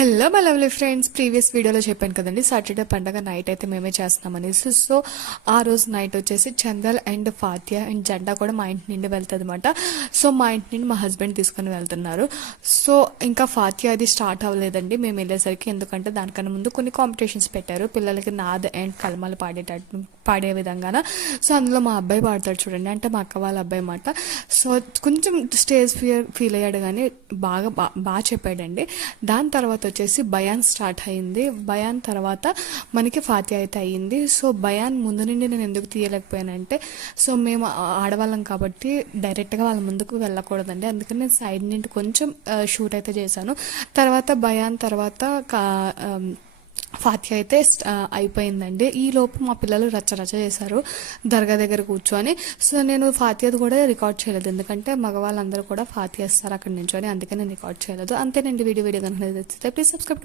Hello my lovely friends, previous వీడియోలో చెప్పాను కదండి, సాటర్డే పండగ నైట్ అయితే మేమే చేస్తున్నామని. సో ఆ రోజు నైట్ వచ్చేసి చందల్ అండ్ ఫాతియా అండ్ జెండా కూడా మా ఇంటి నుండి వెళ్తుంది అనమాట. సో మా ఇంటి నుండి మా హస్బెండ్ తీసుకొని వెళ్తున్నారు. సో ఇంకా ఫాతియా అది స్టార్ట్ అవ్వలేదండి మేము వెళ్ళేసరికి, ఎందుకంటే దానికన్నా ముందు కొన్ని కాంపిటీషన్స్ పెట్టారు పిల్లలకి, నాద్ అండ్ కల్మాలు పాడే విధంగాన. సో అందులో మా అబ్బాయి పాడతాడు చూడండి, అంటే మా అక్క వాళ్ళ అబ్బాయి అన్నమాట. సో కొంచెం స్టేజ్ ఫియర్ ఫీల్ అయ్యాడు, కానీ బాగా చెప్పాడండి. దాని తర్వాత వచ్చేసి బయాన్ స్టార్ట్ అయింది. బయాన్ తర్వాత మనకి ఫాతియా అయితే అయ్యింది. సో బయాన్ ముందు నుండి నేను ఎందుకు తీయలేకపోయానంటే, సో మేము ఆడవాళ్ళం కాబట్టి డైరెక్ట్గా వాళ్ళ ముందుకు వెళ్ళకూడదండి, అందుకని నేను సైడ్ నుండి కొంచెం షూట్ అయితే చేశాను. తర్వాత బయాన్ తర్వాత ఫాతియా అయితే అయిపోయిందండి. ఈ లోపు మా పిల్లలు రచ్చ చేశారు దర్గా దగ్గర కూర్చొని. సో నేను ఫాతియాది కూడా రికార్డ్ చేయలేదు, ఎందుకంటే మగవాళ్ళందరూ కూడా ఫాతియా ఇస్తారు అక్కడి నుంచి అని, అందుకే నేను రికార్డ్ చేయలేదు. అంతేనండి. వీడియో కనుక నచ్చితే ప్లీజ్ సబ్స్క్రైబ్.